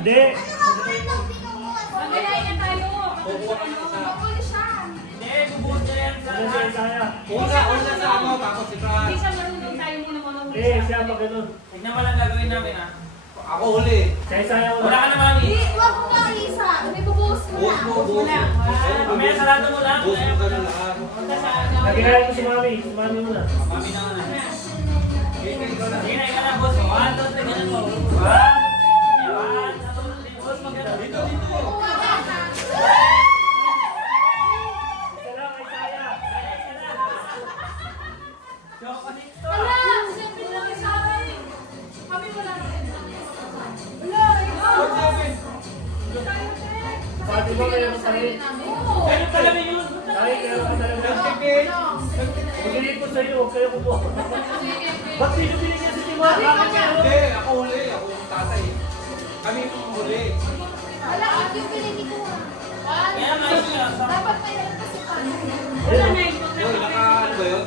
Hindi. Magalain na tayo. Kukuha ka ng isa. Mahuli siya. Hindi, bubuhos na yan sa Ano si Isaya? Una sa ano, tapos si Fran. Hindi siya marunong tayo muna manunod Hindi, siya pa ganun. Tignan mo lang gagawin namin ha. Ako huli. Si Isaya Wala wala. ka na mami. Hindi, huwag mo nga, Lisa. May bubuhos mo Buhos na. mo, buhos mo. Mamaya sarado mo lang. Buhos mo ka na lahat. Nagkakain ko si Mami. Si Mami muna. Mami na nga na. Okay, ikaw na. Sige na, ikaw na boss. 1, 2, 3, ganun mo. 1, 2, 3, boss. Maganda. Dito, dito. Kuha ka na. Isa lang, Isaya. Joke kasi ito. Wala, siyempre lang sa akin. Kami wala na. Wala, ikaw. Pati ba kayo masakit? Oo. Kayo talaga yun. Ay, kayo ka talaga. Magiging ko sa'yo, huwag kayo kubo. Ba't pinipili niya si Timon? Hindi, ako huli. Ako yung tatay. Kami yung huli. Wala, at yung pinili ko ah. Kaya nga yun lang. Dapat may nagpasi pa. Wala na Uy, naka ano ba yun?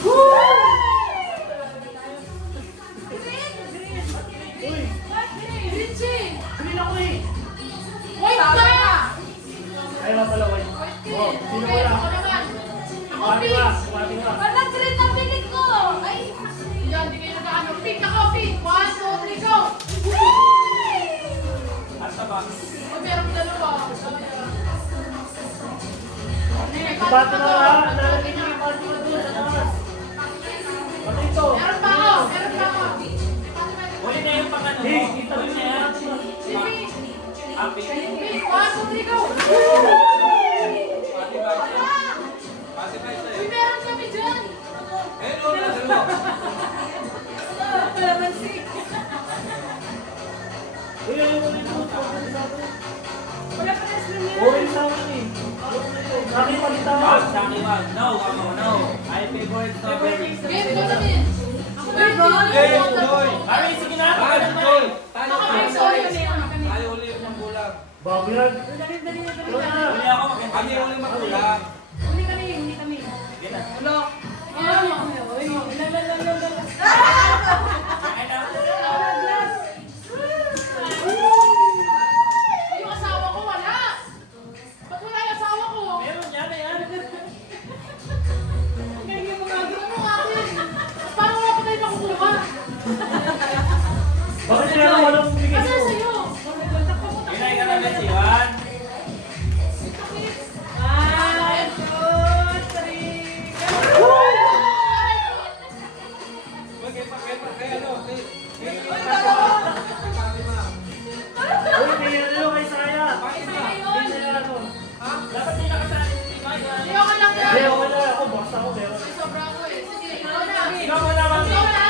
Uy, Richie! bilhin ako eh. Wait ka! Ayaw pala, wait. Oh, sino wala? Ako naman. Ako, Kumati pink. ka, kumati ka. Wala, green na pinig ko. Ay, yan, di kayo nag-ano. Pink ako, pink. 1, 2, 3, go! At sa box. Oh, meron dalawa. Kumati ka ha, nalagay niyo yung kumati ka doon sa taas. Pati ito. Meron pa ako, meron pa ako. Huli na yung pang ano. Hey, kita mo Huli na yung yan. kumati ka. Si Pink. Happy. Pink, 1, 2, 3, go! Pati ba isa? Pati ba isa Uy, eh? meron kami dyan. Eh, no, na dalawa. Kalamansi. Uy, ayaw mo rin ito. Huwag sa akin. Wala pa na sila Huwag rin sa akin eh. Sa akin palita mo. Wag, sa akin wag. No, amo, no. My favorite strawberry. Game, go namin. Ako ba yun? Hey, Joy! Mami, sige na. Ah, Pagkalan mo Joy! eh. Tayo Ako, tayo. sorry kami. Tayo huli ng bulag. Bago yan. Ito na. Huli ako maganda. Kami huli magbulag. Hindi kami, hindi kami. Sige na. Hello? Yung asawa ko wala. Ba't wala yung asawa ko? Meron yan, ayan. Ganyan mo nga, gano'n mo nga din. Parang wala pa tayo nakukuha. Bakit kaya walang bigay Kasi mo? sa'yo. Sige na, ikaw na, Bessie. 1. Kaya ano? Uy, may ano kay Saya. Hindi na ano. Dapat hindi nakasali si Tito. Hindi ako lang Hindi, yan. okay na ako. Basta ako meron. May sobra ako eh. Sige, ikaw na. Ikaw mo na, Mami. Ikaw na.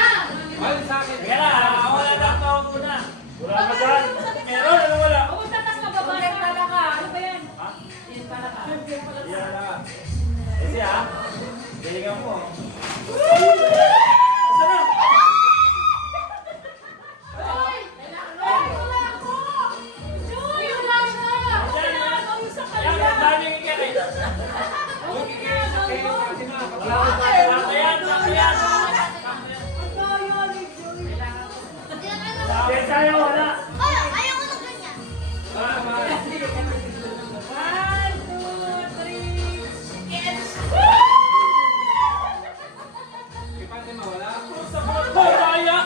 Mahal sa akin. Sige na, ako na lang. Ako muna. Wala ka dyan. Meron, ano wala? Ha? Yan na. Bessie ha? Galingan mo. Asa na? Hoy! Wala ako! Uy, wala siya! Diyan, yan. Sa Yan, kanya! ang daming ikay. Uy, kikaya sa kayo. Kasi na, Wala ka dyan. Sakto yan, sakto yan. Kay Saya wala. Kay Fatima, wala? Sa mga kaya.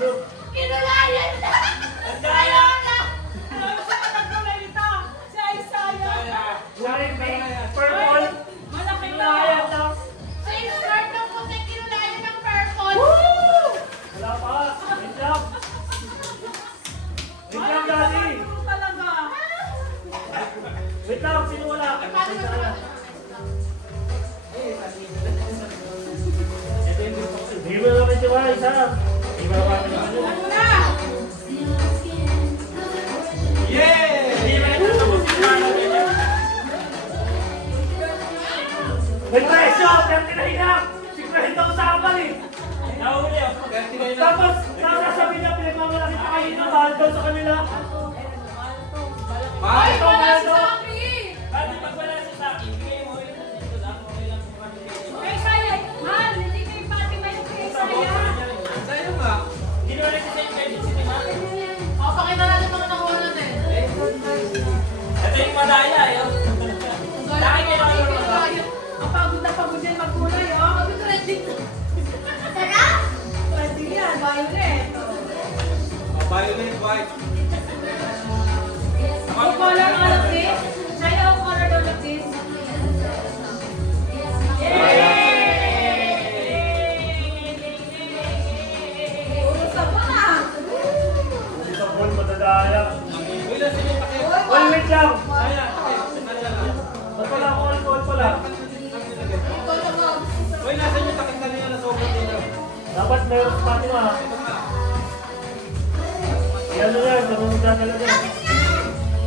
Look. Kinulayan na! Ang kaya. Kulay pink. Purple. Kulay lang. Sa'yo, start ng puti, kinulayan ng purple! Wala pa. Wait lang. Wait lang, Daddy. Wait lang, sino wala? Kay Saya. Hindi mo naman si Wai, isa. Hindi mo naman si Wai. Ano na? Yeah! Hindi ba ito sa musika? May presyo! 30 na hinap! 50 ko sa kapal eh! Nahuli ako. Tapos, sasabihin niya, pinagmamalaki pa kayo na mahal daw sa kanila. Mahal! Ito, Wala mahal si daw. Saki! Bakit pag wala siya sa akin, bigay mo yun dito lang. Okay lang kung ano bigay mo. Kay Saya, mahal, hindi kay Fatima yung kay Saya. white. What color all of this? China, what color all of this? Puro sabon ah. Hindi sa buwan madadaya. Uy, nasa yung takip. Oy, wait lang! Kaya, takip. Nasa lang. Ba't wala akong alcohol pala? Ito na ba? Uy, nasa yung takip kanina na sobrang dito. Dapat meron sa Fatima. Ito nga. Yan na yan, ganun na talaga.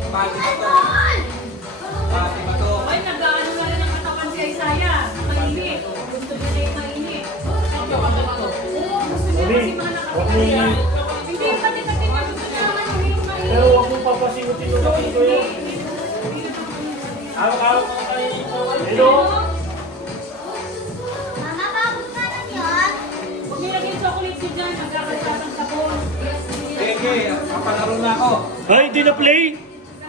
Pati ba to? Pati ba to? Ay, nag-ano na rin ang katawan si Isaiah. Mainit. Gusto niya na yung mainit. Oo, gusto niya kasi mga nakakaya. Hindi, pati-pati pa gusto niya naman yung mainit. Pero huwag mong papasingutin yung kapito yan. Hawak-hawak mo kayo. Hello? Mama, bakit ka na yan? Huwag nilagay yung chocolate ko dyan. Nagkakalat ng sabon. Okay, papalaro na ako. Ay, hindi na play?